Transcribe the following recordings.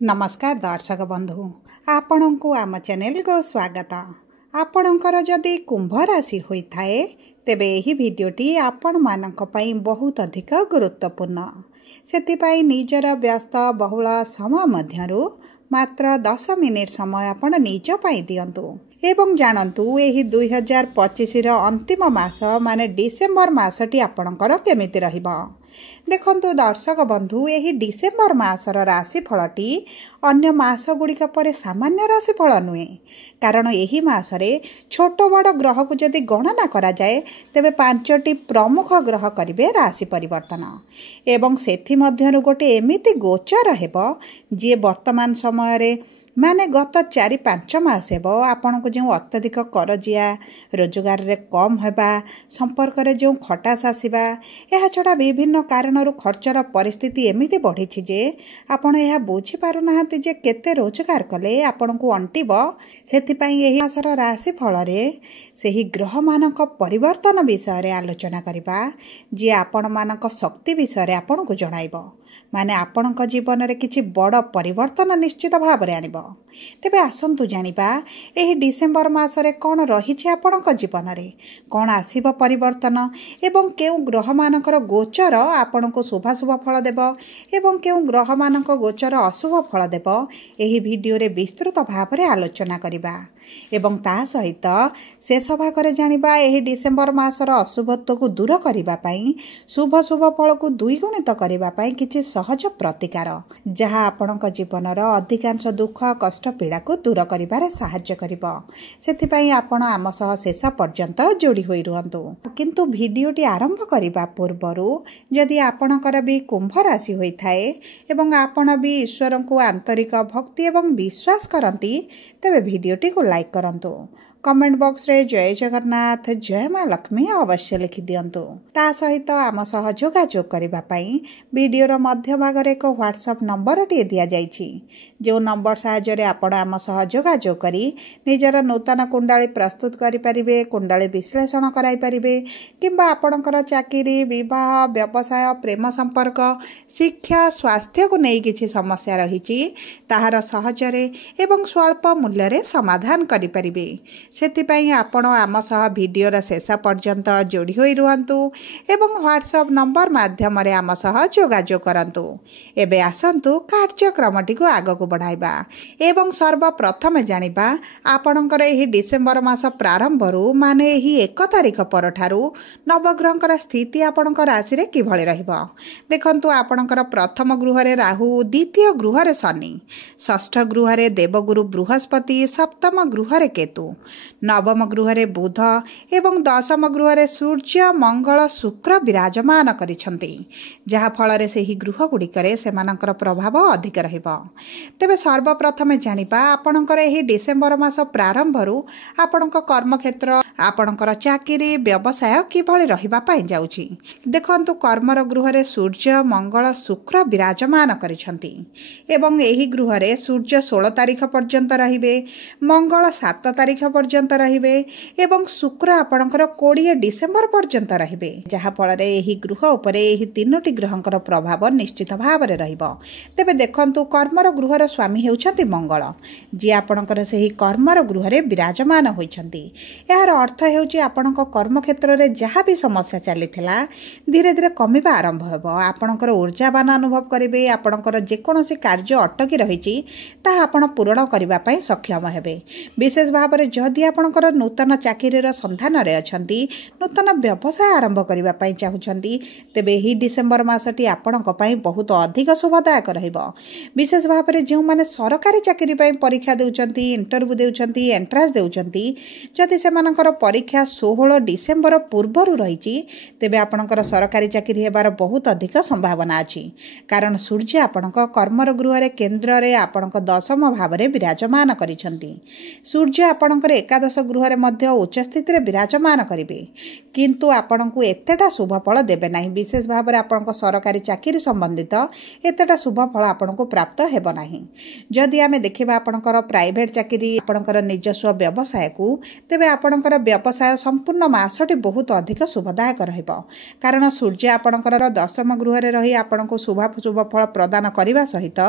नमस्कार दर्शक बंधु आपण को आम चैनल को स्वागत। आपणकर जदि कुंभ राशि होता है तेबे यही वीडियोटी आपण मानक पई बहुत अधिक गुरुत्वपूर्ण। सेतिपाई निजर व्यस्त बहुल समय मध्यरु मात्र 10 मिनिट समय आपण निज पाई दियंतु एवं जानतु एही 2025 रो अंतिम मास माने डिसेंबर मासटी आपणकर केमिति रहिबो। देखंतु दर्शक बंधु एही डिसेंबर मासर राशि फलटी अन्य मास गुड़िक पर सामान्य राशि फल नुहे, कारण एही मासरे छोट बड़ ग्रह को जदि गणना करा जाए तेबे 5टी प्रमुख ग्रह करिवे राशि परिवर्तन एवं सेथि मध्यरु गोटे एमिति गोचर हेबो जे वर्तमान समय रे माने गत 4-5 मास हेबो आपण को जो अत्यधिक करजिया रोजगार रे कम हेबा संपर्क रे जो खटास आसीबा एहा छडा विभिन्न कारणरू खर्चर परिस्थिति एमिति बढ़ी जे आपण एहा बुझी पारु नाहंती जे केते रोजगार कले आपण को अंटिबो। सेथि पई एही मासर राशि फल रे सेही ग्रह मानक परिवर्तन विषय रे आलोचना करिबा जे आपण मानक शक्ति विषय रे आपण को जणाइबो, माने आपणक जीवन रे किछि बड़ परिवर्तन निश्चित भाव रे आनिबो। तेबे आसंतु जानिबा एही डिसेंबर मासरे कोन रहिछि आपणक जीवन रे कोन आसीबो परिवर्तन एवं केउ ग्रह मानकर गोचर आपणको शुभ फल देबो एवं केउ ग्रह मानक गोचर अशुभ फल देबो एही वीडियो रे विस्तृत भाव रे आलोचना करिबा एवं ता सहित शेष भाग रे जानिबा एही डिसेंबर मासर अशुभत्व को दूर करिबा पई शुभ फल को द्विगुणित करिबा पई किछि सहज प्रतिकार जहा आपणक जीवन रो अधिकांश दुख कष्ट पीड़ा को दूर करिबारे सहाय्य करिबो। सेथि पई आपण आम सह शेष पर्यंत जोड़ी होई रुहंतु। किंतु वीडियोटी आरंभ करिबा पूर्वरु जदि आपणकर भी कुंभ राशि होई थाए एवं आपण भी ईश्वर को आंतरिक भक्ति एवं विश्वास करंती तेबे वीडियोटी को लाइक करंतु। कमेंट बॉक्स रे जय जगन्नाथ जय मां लक्ष्मी अवश्य लिखि दियंतु। ता सहित आम सह जोगाजोग करिबा पई वीडियो रो मध्य भाग रे को व्हाट्सएप नंबर टी दिया जाइछि, जो नंबर सहायता रे आपण आम सह जोगाजोग करी निजर नूतन कुंडली प्रस्तुत करि परिबे, कुंडली विश्लेषण कराई परिबे किंबा आपणकर चाकरी विवाह व्यवसाय प्रेम संपर्क शिक्षा स्वास्थ्य को नै किछि समस्या रहिछि ताहार सहजरे एवं स्वल्प मूल्य रे समाधान करि परिबे। सेतिपई आपण आम सह वीडियो रा शेष पर्यंत जोड़ी होई रुहंतु एवं व्हाट्सएप नंबर माध्यम रे आम सह जोगाजोग करंतु। एबे आसंतु कार्यक्रमटी को आग को बढ़ाइबा एवं सर्वप्रथम जानिबा आपणकर एही डिसेंबर मास प्रारंभरू माने एही 1 तारिख परठारू नवग्रहकर स्थिति आपणक राशि रे किभଳି रहिबो। देखंतु आपणकर प्रथम गृह रे राहु, द्वितीय गृह रे शनि, षष्ठ गृह रे देवगुरु बृहस्पति, सप्तम गृह रे केतु, नवम गृह रे बुध एवं दशम गृह रे सूर्य मंगल शुक्र विराजमान करिसंती, जहा फल रे सेही गृह गुड़िकरे सेमानकर प्रभाव अधिक रहिबो। तेबे सर्वप्रथम जानिबा आपणकर एही डिसेंबर मास प्रारंभरू आपणक कर्म क्षेत्र आपणकर चाकरी व्यवसाय किभଳି रहिबा पई जाउछि। देखंतु कर्मर गृह रे सूर्य मंगल शुक्र विराजमान करिसंती एवं एही गृह रे सूर्य 16 तारिख पर्यंत रहिबे, मंगल 7 तारिख पर्यंत रहिबे एवं शुक्र आपणकर 20 डिसेंबर पर्यंत रहिबे, जहा फल रे एही गृह उपरे एही तीनोटी ग्रहंकर प्रभाव निश्चित भाव रे रहिबो। तेबे देखंतु कर्मर गृहर स्वामी हेउछंती मंगल, जे आपणकर सेही कर्मर गृह रे विराजमान होइछंती। एहार अर्थ हेउछि आपणक कर्म क्षेत्र रे जहा भी समस्या चलिथिला धीरे धीरे कमिबा आरंभ हेबो। आपणकर ऊर्जावान अनुभव करिवे, आपणकर जे कोनोसी कार्य अटकी रहिछि ता आपण पूर्ण करिबा पई सक्षम हेबे। विशेष भाव रे जदि आपणकर नूतन चाकरी रो संधान रे अछंती, नूतन व्यवसाय आरंभ करिबा पई चाहुछंती तेबे एही डिसेंबर मासटी आपणक पई बहुत अधिक शुभदायक रहिबो। विशेष भाव रे जे माने सरकारी चाकरी पई परीक्षा देउछंती, इंटरव्यू देउछंती, एंट्रांस देउछंती, जदि सेमानकर परीक्षा 16 डिसेंबर पूर्वरु रहिछि तेबे आपणकर सरकारी चाकरी हेबार बहुत अधिक संभावना अछि, कारण सूर्य आपणक कर्मर गृह रे केंद्र रे आपणक दशम भाव रे विराजमान करिसंती। सूर्य आपणकर एकादश गृह रे उच्च स्थिति विराजमान करेंगे किंतु आपण को एतेटा शुभ फल देवे ना। विशेष भाव में आपण सरकारी चाकरी संबंधित एतेटा शुभ फल आपण को प्राप्त हेब नाही। जदि आमे देखिबा आपणकर प्राइवेट चाकरी आपणकर निजस्व व्यवसाय को तेबे आपणकर व्यवसाय संपूर्ण मासटी बहुत अधिक शुभदायक रहइबो। कारण सूर्य आपणकर दशम गृह रे रही आपण को शुभ फल प्रदान करने सहित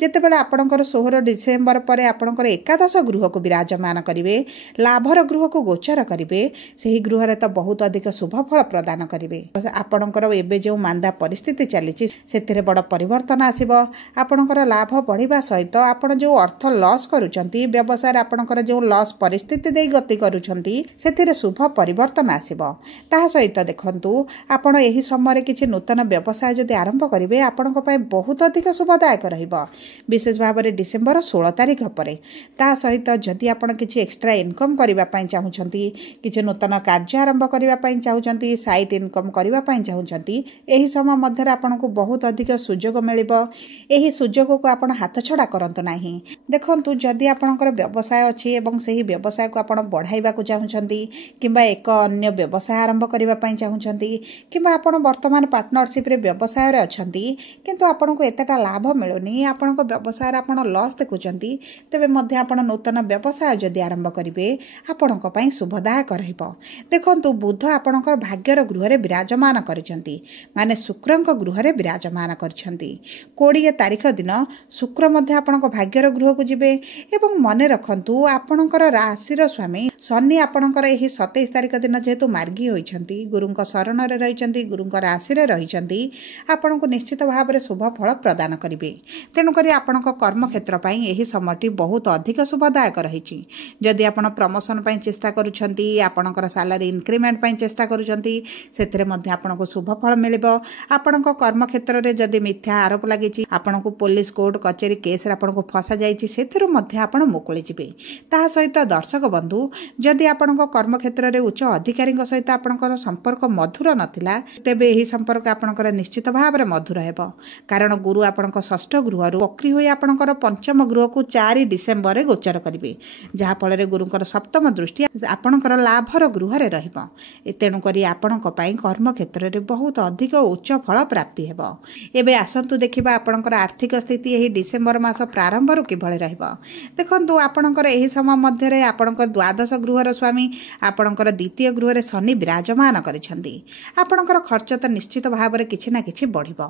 जितेबाला आपणकर 16 डिसेम्बर पर आपणकर एकादश गृह को विराजमान करेंगे, लाभर गृह को गोचर करेंगे, से गृह रे तो बहुत अधिक शुभ फल प्रदान करेंगे। आपणकर एबे जो मांदा परिस्थिति चली से बड़ परिवर्तन आसिबो। आपणकर लाभ बढ़िबा सहित आपण जो अर्थ लॉस करूचंती व्यवसाय आपणकर जो लॉस परिस्थिति दे गति करूचंती सेथिरे शुभ परिवर्तन आसिबो। ताहा सहित देखंतु आपण एही समय किछि नूतन व्यवसाय जदि आरंभ करिवे आपणक पय बहुत अधिक शुभदायक रहिबो। विशेष भाव में डिसेम्बर 16 तारिख पर ता सहित जदि आपण किछि एक्स्ट्रा इनकम करबा पय चाहुचंती, किछि नूतन कार्य आरंभ करबा पय चाहुचंती, साइट इनकम करबा पय चाहुचंती, एही समय मध्ये आपणको बहुत अधिक सुजोग मिलिबो। एही सुजोग को आपण हाथ छड़ा करंतु नाही। देखंतु जदि आपणकर व्यवसाय अछि एवं सेही व्यवसाय को आपण बढ़ाइबा को चाहुचंती किंबा एक अन्य व्यवसाय आरंभ करबा पय चाहुचंती किंबा आपण वर्तमान पार्टनरशिप रे व्यवसाय रे अछंती किंतु आपणको एतटा लाभ मिलुनी, आपणको व्यवसाय रे आपण लॉस देखुचंती, तेबे मध्ये आपण नूतन व्यवसाय जदि आरंभ करिवे आपणको पय शुभदायक रहइबो। देखंतु बुध आपणकर भाग्यर गृह रे विराजमान करिसंती, माने शुक्रक गृह रे विराजमान करिसंती। 20 तारिख दिन शुक्र मध्ये आपणको भाग्यर गृह को जिबे एवं मने रखंतु आपणकर राशिर स्वामी शनि आपणकर एही 27 तारिख दिन जेहेतु मार्गी होइछंती, गुरुंक शरण रे रहिछंती, गुरुंक राशि रे रहिछंती, आपणको निश्चित भाव में शुभ फल प्रदान करेंगे। तेणुक आपणक कर्म क्षेत्र पई एही समयटी बहुत अधिक शुभदायक रही। जदि आपण प्रमोशन पई चेष्टा करूछंती, आपणकर सैलरी इंक्रीमेंट पई चेष्टा करूछंती, सेथिरे मध्ये आपणको शुभ फल मिलिबो। आपणक कर्म क्षेत्र रे जदि मिथ्या आरोप लागिछि, आपणको पुलिस कोर्ट कचेरी केस रे आपणको फसा जाइछि, सेथिरु मध्ये आपण मुकुळी जिबे। ताहा सहित दर्शक बंधु जदि आपणक कर्म क्षेत्र रे उच्च अधिकारी सहित आपणकर संपर्क मधुर नथिला, तेबे एही संपर्क आपणकर निश्चित भाव में मधुर हेबो। कारण गुरु आपणक षष्ठ गृह वक्री होई आपणकर पंचम गृह को 4 डिसेम्बर रे गोचर करिवे, जहा फल रे गुरुंकर सप्तम दृष्टि आपणकर लाभर गृह रे रहिबो। तेणु करी आपणक पई कर्म क्षेत्र रे बहुत अधिक उच्च फल प्राप्ति हेबो। एबे आसंतु देखिबा आपणकर आर्थिक स्थिति एही डिसेम्बर मास प्रारंभ रु किभଳି रहिबो। देखंतु आपणकर एही समय मध्य रे आपणकर द्वादश गृहर स्वामी आपणकर द्वितीय गृह रे शनि विराजमान करिसंती। आपणकर खर्च तो निश्चित भाव में किछि ना किछि बढ़िबो,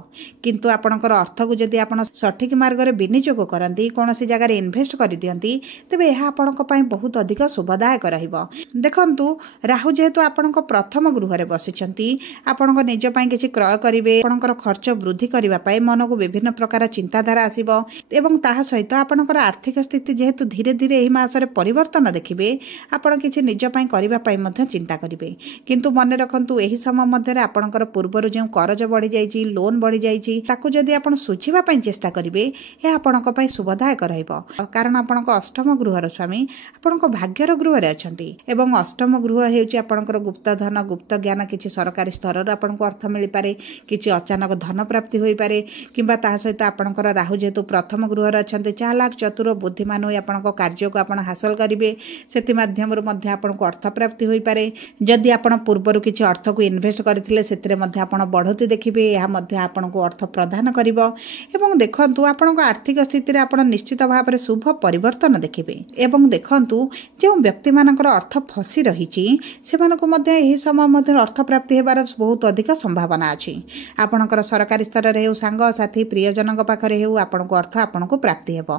किंतु आपणकर अर्थ को जदि आपण सठिक मार्ग रे विनियोग करंती, कोनोसी जगह रे इन्वेस्ट कर दियंती, तेबे एहा आपणक पई बहुत अधिक शुभदायक रहिबो। देखंतु राहु जेहेतु आपणक प्रथम गृह रे बसिचंती, आपणक निज पई किछि क्रय करिवे, आपणकर खर्च वृद्धि करिबा पई मन को विभिन्न प्रकार चिंताधारा आसीबो एवं ताहा सहित आपणकर आर्थिक स्थिति जेहेतु धीरे धीरे एही मास रे परिवर्तन देखिबे, आपण किछि निज पई करिबा पई मध्ये चिंता करिवे। किंतु मन रखंतु एही समय मध्ये रे आपणकर पूर्वरु जे करज बढ़ी जाइछि, लोन बढ़ी जाइछि, ताकू जदि आपण सुझिबा पई चेष्टा करिवे, ए आपणक पई शुभदायक रहइबो। कारण आपणक अष्टम गृहर स्वामी आपणक भाग्यर गृह रे अछंती एवं अष्टम गृह हेउछि आपणकर गुप्त धन, गुप्त ज्ञान, किछि सरकारी स्तर रे आपणको अर्थ मिलि पारे, किछि अचानक धन प्राप्ति होई पारे, किंबा ताहा सहित आपणकर राहु जेतु प्रथम गृह रे अछंती, चालाक चतुर बुद्धिमान होई आपणको कार्य को आपण हासिल करिवे, सेति माध्यम रो मध्ये आपणको अर्थ प्राप्ति होई पारे। जदि आपण पूर्वरु किछि अर्थ को इन्वेस्ट करथिले सेतिरे मध्ये आपण बढ़ोती देखिबे, एहा मध्ये आपणको अर्थ प्रदान करिवो। एवं देखंतु आपणको आर्थिक स्थिति रे आपण निश्चित भाव में शुभ परिवर्तन देखिबे। एवं देखंतु जे व्यक्ति मानकर अर्थ फसी रहिछि सेमानको मध्ये एही समय मध्ये अर्थ प्राप्ति हेबार बहुत अधिक संभावना अछि। आपणकर सरकारी स्तर रे हेउ, सांग साथी प्रियजनक पाखरे हेउ, आपणको अर्थ आपणको प्राप्ति हेबो।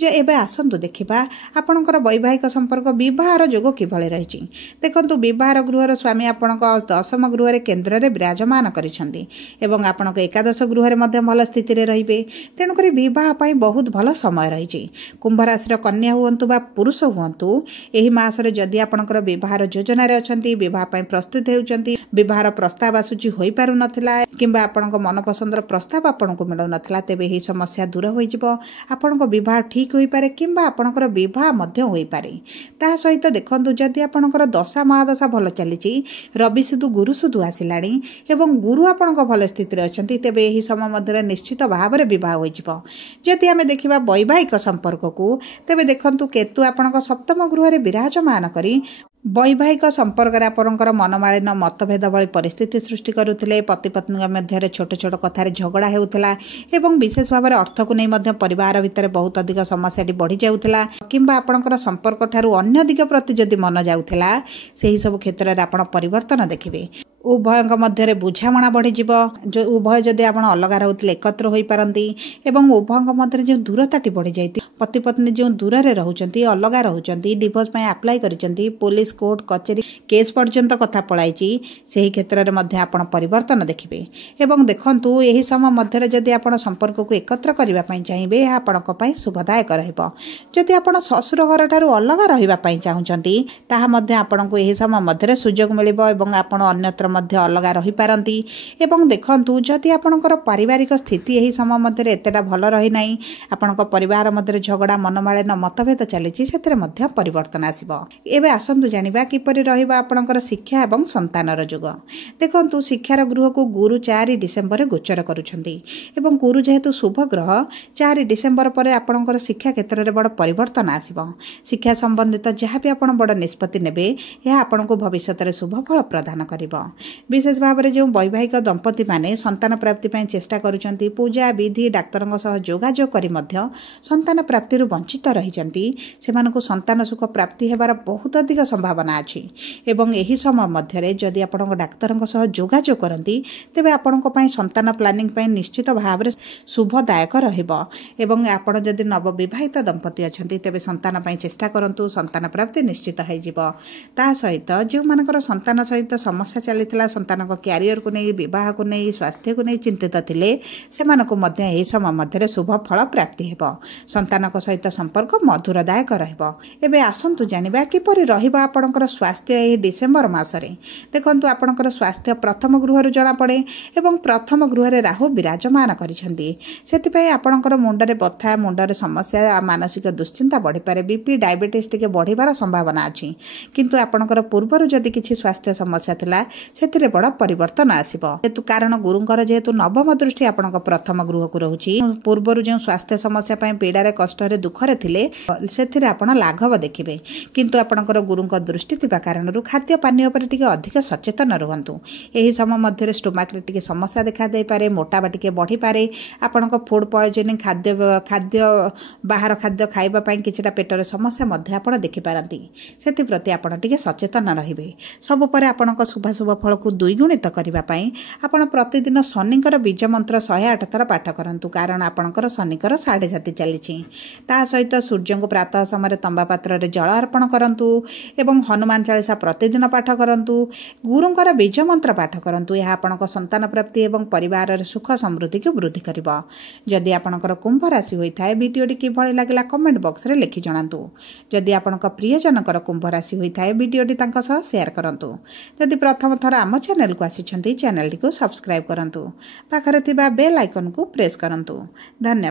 जे एबे आसंतु देखिबा आपणकर वैवाहिक संपर्क विवाहर जोग किभଳି रहिछि। देखंतु विवाहर गृहर स्वामी आपणक दशम गृह रे केंद्र रे विराजमान करिसंती एवं आपणक एकादश गृह रे मध्ये भल स्थिति रे रहिबे। तेणु करी विवाह पई बहुत भल समय रहिछि। कुंभ राशि कन्या हुअंतु बा पुरुष हुअंतु, एही मास रे जदि आपणकर विवाहर योजना रे अछंती, विवाह पई प्रस्तुत हेउचंती, विवाहर प्रस्ताव आसुची होई पारु नथिला किंबा आपणक मनपसंदर प्रस्ताव आपणको मिलौ नथिला, तेबे एही समस्या दूर होई जिवो। आपणक विवाह ठीक होई पारे किंबा आपणकर विवाह मध्ये होई पारे। ता सहित देखंतु जदि आपणकर दशा महादशा भल चलीछि, रवि सुदु गुरु सुदु आसिलाणी एवं गुरु आपणक भल स्थिति रे अछंती, तेबे एही समय मध्ये निश्चित भाव में विवाह होई जिवो। जदि आमे देखिबा वैवाहिक संपर्क को, तेबे देखंतु केतु आपणक सप्तम गृह गृह विराजमान करी वैवाहिक संपर्क आपणकर मनमालिन मतभेद भली परिस्थिति सृष्टि करुले पति पत्नी मध्य छोट छोट कथार झगड़ा होता एवं विशेष भाव में अर्थ को नहीं परिवार भितर बहुत अधिक समस्या बढ़ी जाऊला किंबा आपणकर संपर्क ठारू अन्य दिग प्रति जदि मन जाऊला से सब क्षेत्र में आप परिवर्तन देखिए। उभय मध्य बुझाणा बढ़ीज जो उभय जदि आप अलग रोते एकत्र हो पारती एवं उभय मध्य जो दूरता बढ़ी जाती पति पत्नी जो दूर में रोच अलग रोच डिवोर्स आप्लाय कर पुलिस कोर्ट कचेरी केस पर्यंत कथा पलाई से क्षेत्र में आप परिवर्तन देखिए। एवं देखु यही समय मध्य जदि आप संपर्क को एकत्र करने चाहिए यह आपण शुभदायक रदि आप शशुर घर ठारू अलग रही चाहते आपन को यही समय मध्य सुजोग मिल आप अन्यत्र अलग रही पारती। एवं देखु जदि आपणकर पारिवारिक स्थिति यही समय मध्य एतेटा भल रही नहीं आपण परिवार मध्य झगड़ा मनमालिन मतभेद चली परिवर्तन आसब। एवं आसतु जानिबा किपरि रहिबा आपणकर शिक्षा एवं संतानर जुग। देखु शिक्षार गृह को गुरु 4 डिसेम्बर गोचर करुछंती एवं गुरु जेहेतु शुभ ग्रह 4 डिसेम्बर पर आपणकर शिक्षा क्षेत्र में बड़ परिवर्तन आसब। शिक्षा संबंधित जहाँ भी आप बड़ निष्पत्ति नेबे यह आपन को भविष्य में शुभ फल प्रदान करिब। विशेष भाव में जो वैवाहिक दंपति माने संतान प्राप्ति चेष्टा करुछंती पूजा विधि डाक्तर सह जोगाजोग करी मध्य संतान प्राप्ति वंचित रही सेमानकु संतान सुख प्राप्ति हेबार बहुत अधिक संभावना अछि। एवं यही समय मध्य जदि आप डाक्तर सह जोगाजोग करती तेबे आपण संतान प्लानिंग निश्चित भाव में शुभदायक रहिबो। एवं आपण जदि नवविवाहित दंपति अछंती तेबे संतान चेष्टा करंतु संतान प्राप्ति निश्चित होइजिबो। ता सहित जो मानकर संतान सहित समस्या चली संतान क्यारियर को नहीं विवाह को नहीं स्वास्थ्य को नहीं चिंतित थिले सेमानकु मध्य एही समय मध्य शुभ फल प्राप्ति हेबो। संतान सहित संपर्क मधुरदायक रहिबो। एबे आसंतु जानिबा किपरि रहिबा आपणकर स्वास्थ्य एही डिसेम्बर मासरे। देखंतु आपणकर स्वास्थ्य प्रथम गृह जना पड़े एवं प्रथम गृह राहु विराजमान करिसेंती सेतिपय आपणकर मुंडरे बथा मुंडरे समस्या मानसिक दुश्चिंता बढ़ी पारे बीपी डायबिटीज टिके बढ़िबार संभावना अछि। किंतु आपणकर पूर्वरु जदि किछि स्वास्थ्य समस्या थिला से बड़ परिवर्तन आसब हेतु कारण गुरुंकर जेहेतु नवम दृष्टि आपण प्रथम गृह को रोची पूर्वर जो स्वास्थ्य समस्या पीड़ार कष्ट दुखरे थिले से आपण लाघव देखिए। किंतु आपणकर गुरुंक दृष्टि थिबा कारणरू खाद्य पानीय पर टिके अधिक सचेतन रुहंतु। एही समय मध्य स्टोमाक रे टिके समस्या देखा दे पारे मोटाबा टिके बढ़ी पारे आपणक फूड पॉइजनिंग खाद्य बाहर खाद्य खाइबा पई किछटा पेटर समस्या मध्य आपण देखि पारंती सेति प्रति आपण टिके सचेतन रहिबे। सब परे आपणक शुभ फल को द्विगुणित करने आपण प्रतिदिन शनिकर बीज मंत्र 108 थर पाठ करंतु कारण आपणकर शनिकर 7:30 चली सहित सूर्य को प्रातः समय तंबा पात्र रे जल अर्पण करंतु एवं हनुमान चालीसा प्रतिदिन पाठ करंतु गुरुंकर बीज मंत्र पाठ करंतु यह आपणक संतान प्राप्ति एवं परिवार सुख समृद्धि को वृद्धि करिबो। जदि आपणकर कुंभ राशि होइथाय वीडियोटी किभଳି लागला कमेंट बॉक्स रे लिखि जणांतु। जदि आपणक प्रियजनकर कुंभ राशि होइथाय वीडियोटी तांका सह शेयर करंतु। जदि प्रथम थर आम चैनल को आसी चैनल को सब्सक्राइब करंतु पाखरे थिबा बेल आइकन को प्रेस करंतु। धन्यवाद।